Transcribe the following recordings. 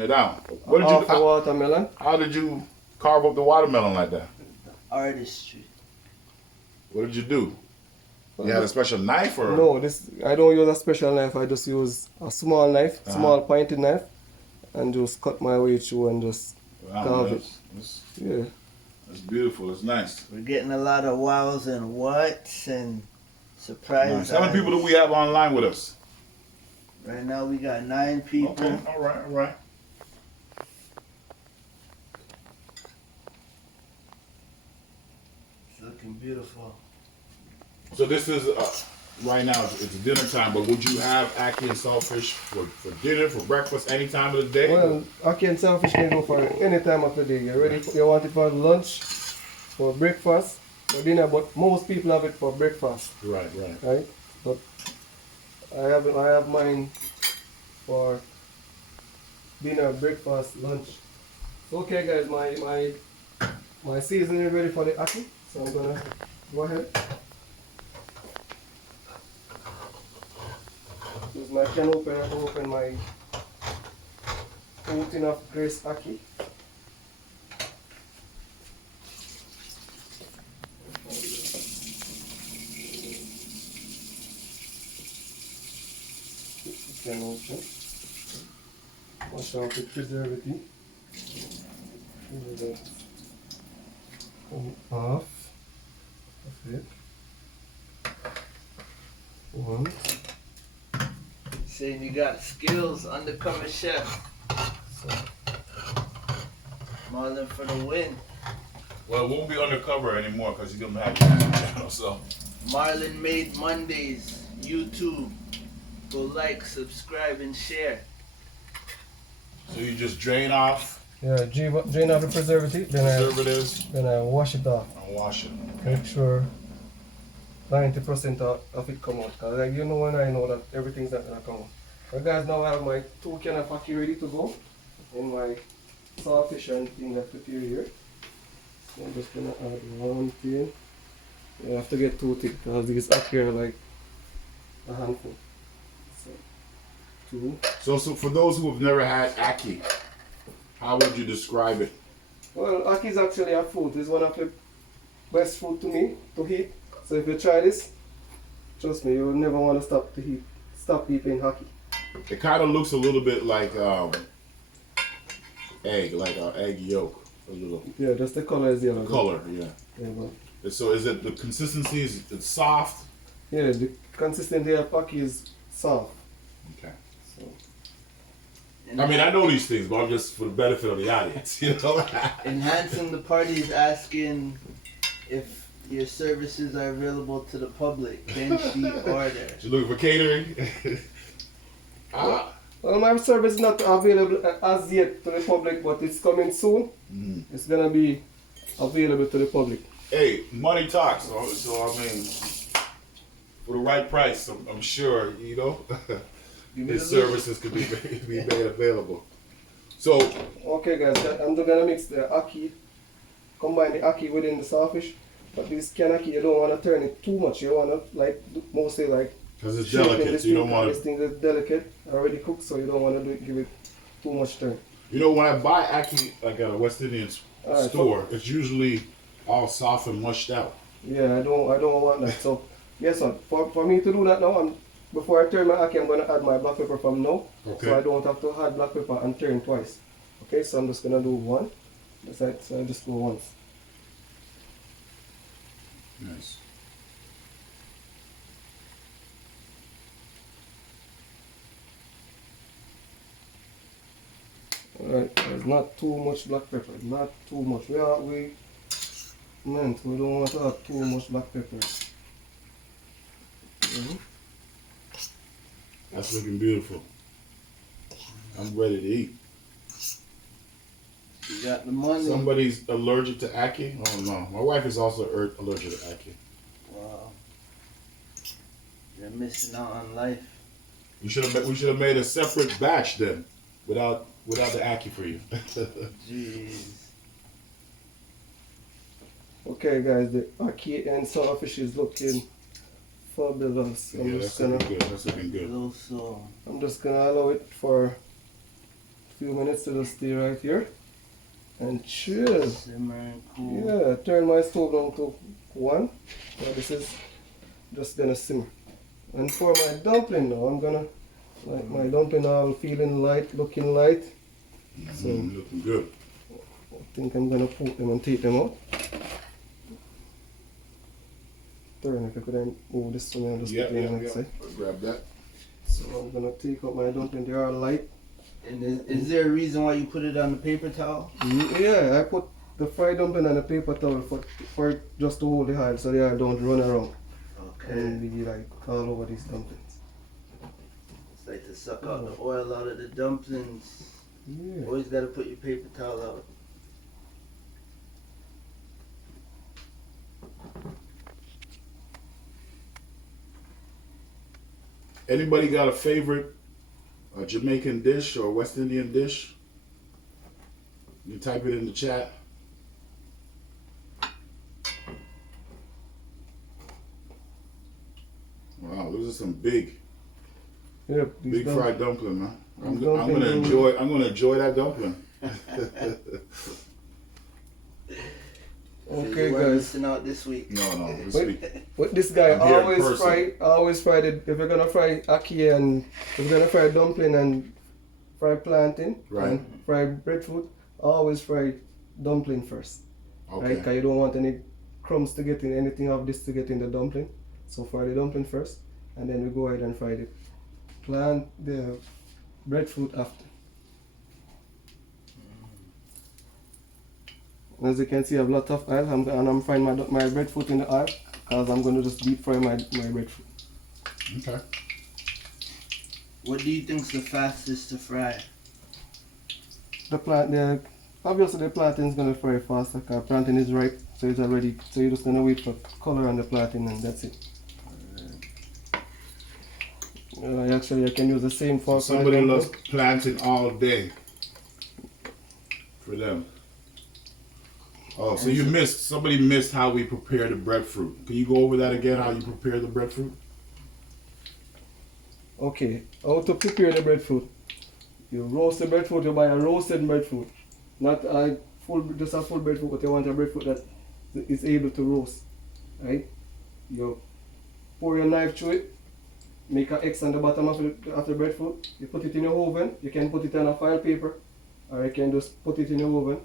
it down. What did Half you? a watermelon. How did you carve up the watermelon like that? Artistry. What did you do? You had a special knife or? No, this I don't use a special knife. I just use a small knife, small pointed knife, and just cut my way through and just Wow, carve it. Yeah. That's beautiful. It's nice. We're getting a lot of wows and whats and surprises. How many people do we have online with us? Right now we got 9 people. Okay, all right. It's looking beautiful. So this is right now. It's dinner time. But would you have ackee and saltfish for dinner, for breakfast, any time of the day? Well, ackee and saltfish can go for any time of the day. You ready? You want it for lunch, for breakfast, for dinner, but most people have it for breakfast. Right. Right? But I have mine for dinner, breakfast, lunch. So okay guys, my seasoning is ready for the ackee. So I'm gonna go ahead. Use my can opener to open my 14 of Grace ackee. Can open. Wash out the preservative. Come off of it. One. Saying you got skills, undercover chef. So, Marlon for the win. Well, it won't be undercover anymore because you're gonna have your YouTube channel. So Marlon Made Mondays, YouTube. Go like, subscribe, and share. so you just drain off yeah, drain out the preservative, preservatives then I wash it off. and wash it. Make sure 90% of it come out. Cause like you know when I know that everything's not gonna come out. But guys, now I have my 2 can of ackee ready to go. And my saltfish and thing that prepare here. So I'm just gonna add 1 tin. You have to get 2 thick because these ackee are like a handful. So 2. So for those who have never had ackee, how would you describe it? Well, ackee is actually a fruit. It's one of the best fruit to me to eat. So if you try this, trust me, you'll never want to stop eating ackee. It kind of looks a little bit like egg, like an egg yolk, a little Yeah, just the color is yellow. color. Yeah. Yeah, but So is it the consistency? Is it's soft? yeah, the consistency of ackee is soft. Okay. So I mean, I know these things, but I'm just for the benefit of the audience, you know. Enhancing the Party is asking if your services are available to the public. Can she order? You looking for catering? well, my service is not available as yet to the public, but it's coming soon. It's gonna be available to the public. Hey, money talks. So I mean, for the right price, I'm sure you know his services could be made available. So Okay, guys, I'm gonna mix the ackee, combine the ackee within the saltfish. But this can ackee, you don't want to turn it too much. You want to like mostly like because it's shape delicate, this so you don't thing, want this to. thing is delicate, already cooked, so you don't want to give it too much turn. You know, when I buy ackee like at a West Indian Alright, store, it's usually all soft and mushed out. Yeah, I don't want that. So yes, sir. For me to do that now, before I turn my ackee, I'm gonna add my black pepper from now, Okay. so I don't have to add black pepper and turn twice. Okay, so I'm just gonna do one. So I just go once. Nice. Alright, there's not too much black pepper. Not too much. We don't want to have too much black pepper. That's looking beautiful. I'm ready to eat. You got the money. Somebody's allergic to ackee? Oh no, my wife is also allergic to ackee. Wow. You're missing out on life. We should have made a separate batch then, without the ackee for you. Jeez. Okay, guys, the ackee and saltfish is looking fabulous. Yeah, that's looking good. That's looking good. So I'm just gonna allow it for few minutes to just stay right here and chill. Simmer and cool. Yeah, turn my stove down to 1. So this is just gonna simmer. And for my dumpling now, I'm gonna, like my dumpling all feeling light, looking light. So Looking good. I think I'm gonna put them and take them out. Turn if I could move this one and just Yeah, put it yeah, on the yeah. side. Grab that. So I'm gonna take out my dumpling, they are light. And is there a reason why you put it on the paper towel? Yeah, I put the fried dumpling on a paper towel for just to hold the oil so the oil don't run around Okay. and be like all over these dumplings. It's like to suck out the oil out of the dumplings. Yeah. Always gotta put your paper towel out. Anybody got a favorite Jamaican dish or West Indian dish? You type it in the chat. Wow, those are some big These big dump- fried dumpling, man. I'm These gonna dumplings- enjoy that dumpling. Okay, You weren't guys. missing out this week. No, this Wait. week. But this guy I'm here in always person. fry the, if you're gonna fry ackee and if you're gonna fry dumpling and fry plantain Right. and fry breadfruit, always fry dumpling first. Right? Okay. Because you don't want any crumbs to get in, anything of this to get in the dumpling. So fry the dumpling first and then we go ahead and fry the breadfruit after. As you can see, I have a lot of oil and I'm frying my breadfruit in the oil because I'm going to just deep fry my breadfruit. Okay. What do you think's the fastest to fry? Obviously the plantain is going to fry faster because plantain is ripe, so it's already, so you're just going to wait for color on the plantain and that's it. Actually, I can use the same fork. Somebody loves planting all day. For them. Oh, so somebody missed how we prepare the breadfruit. Can you go over that again, how you prepare the breadfruit? Okay, how to prepare the breadfruit? You roast the breadfruit, you buy a roasted breadfruit. Not just a full breadfruit, but you want a breadfruit that is able to roast. Right? You pour your knife through it, make an X on the bottom of the breadfruit, you put it in your oven, you can put it on a file paper, or you can just put it in your oven.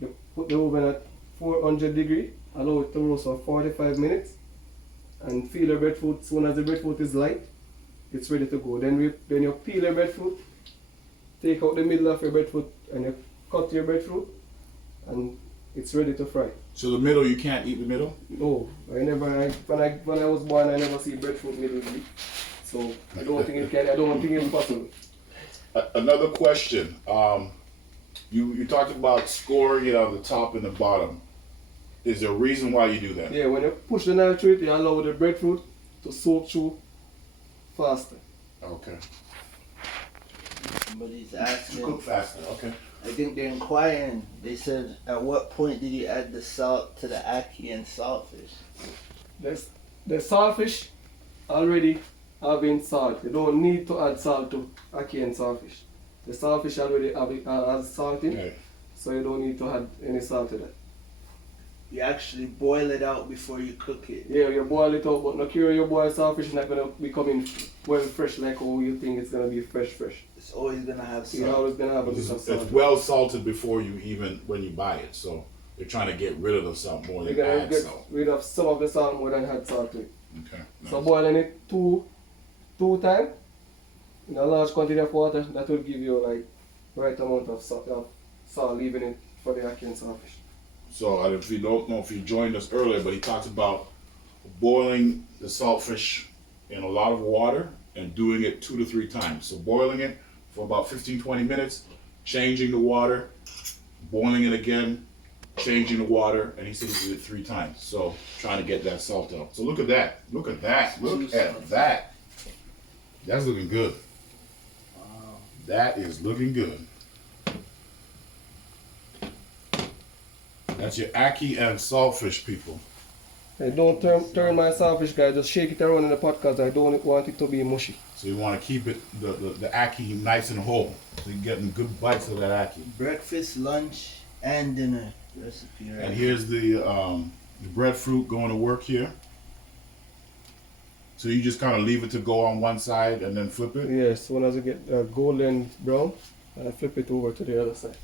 You put the oven at 400 degrees, allow it to roast for 45 minutes, and feel the breadfruit. As soon as the breadfruit is light, it's ready to go. Then you peel the breadfruit, take out the middle of your breadfruit, and you cut your breadfruit, and it's ready to fry. So the middle, you can't eat the middle? No, when I was born, I never see breadfruit middle eat. So I don't think it's possible. Another question. You talked about scoring it on the top and the bottom. Is there a reason why you do that? Yeah, when you push the knife through it, you allow the breadfruit to soak through faster. Okay. Somebody's Cook asking. faster. Okay. I think they're inquiring. They said, at what point did you add the salt to the ackee and saltfish? The saltfish already have been salt. You don't need to add salt to ackee and saltfish. The saltfish already has salt in, Okay. so you don't need to add any salt to that. You actually boil it out before you cook it. Yeah, you boil it out, but no cure you boil saltfish is not gonna be coming well fresh like how you think it's gonna be fresh. It's always gonna have You're salt. always gonna have a bit of It's salt. well salted before when you buy it. So they're trying to get rid of the salt more You're than gonna add get salt. rid of some of the salt more than add salt to it. Okay. So nice. boiling it two times in a large quantity of water, that will give you like right amount of salt leaving it for the ackee and saltfish. So if you don't know if you joined us earlier, but he talked about boiling the saltfish in a lot of water and doing it 2 to 3 times. So boiling it for about 15-20 minutes, changing the water, boiling it again, changing the water, and he said he did it 3 times. So trying to get that salt out. So look at that. Look at that. Look at that. That's looking good. Wow. That is looking good. That's your ackee and saltfish, people. Hey, don't turn my saltfish, guys. Just shake it around in the pot because I don't want it to be mushy. So you want to keep it the ackee nice and whole. So you're getting good bites of that ackee. Breakfast, lunch, and dinner recipe, right? And here's the breadfruit going to work here. So you just kind of leave it to go on one side and then flip it. Yeah, as soon as you get golden brown, I flip it over to the other side.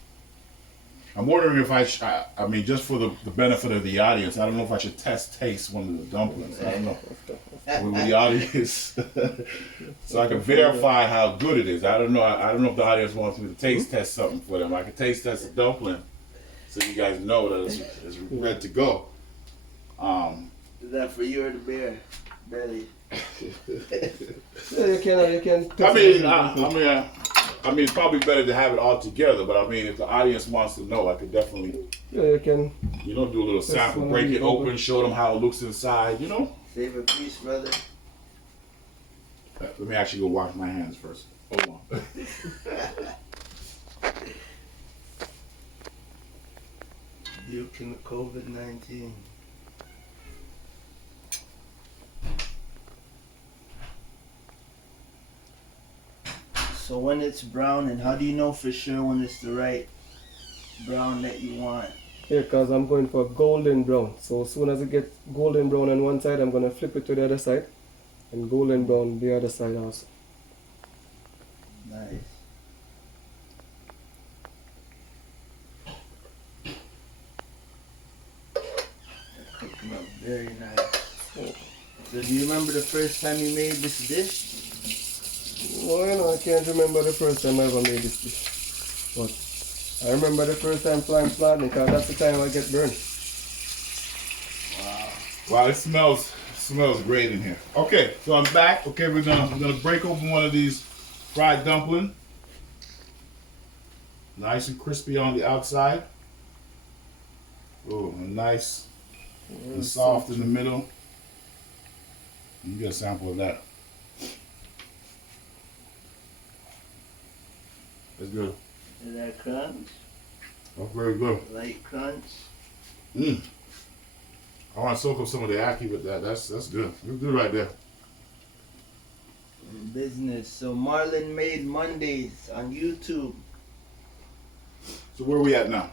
I'm wondering if I mean, just for the benefit of the audience, I don't know if I should taste one of the dumplings. I don't know. With the audience, so I can verify how good it is. I don't know. I don't know if the audience wants me to taste test something for them. I can taste test the dumpling, so you guys know that it's ready to go. Is that for you or the bear? Belly. Yeah, you can. I mean, it's probably better to have it all together. But I mean, if the audience wants to know, I could definitely, Yeah, you can. do a little sample, one break of it the open, show them how it looks inside. Favorite piece, brother? Let me actually go wash my hands first. Hold on. Duking COVID-19. So when it's brown, and how do you know for sure when it's the right brown that you want? Yeah, because I'm going for golden brown. So as soon as it gets golden brown on one side, I'm going to flip it to the other side. And golden brown the other side also. Nice. Cooking up very nice. So do you remember the first time you made this dish? Well, I can't remember the first time I ever made this dish. But I remember the first time flying flattening because that's the time I get burned. Wow, it smells great in here. Okay, so I'm back. Okay, we're gonna break open one of these fried dumpling. Nice and crispy on the outside. Oh, nice and soft in the middle. You get a sample of that. That's good. Is that crunch? That's very good. Light crunch? I want to soak up some of the ackee with that. That's good. That's good right there. Business. So Marlon Made Mondays on YouTube. So where are we at now?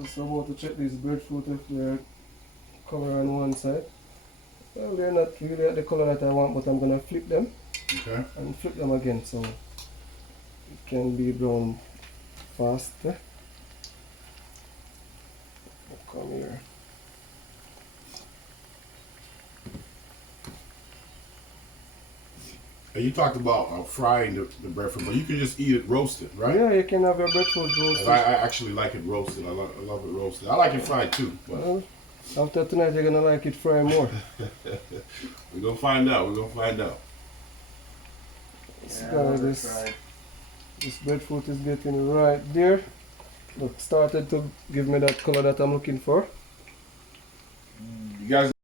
Just about to check these breadfruit if they're color on one side. Well, they're not really at the color that I want, but I'm going to flip them Okay. and flip them again so it can be brown faster. Come here. And you talked about frying the breadfruit, but you can just eat it roasted, right? Yeah, you can have your breadfruit roasted. I actually like it roasted. I love it roasted. I like it fried too. But Well, after tonight, you're going to like it fried more. we're gonna find out. This breadfruit is getting right there. Look, started to give me that color that I'm looking for. You guys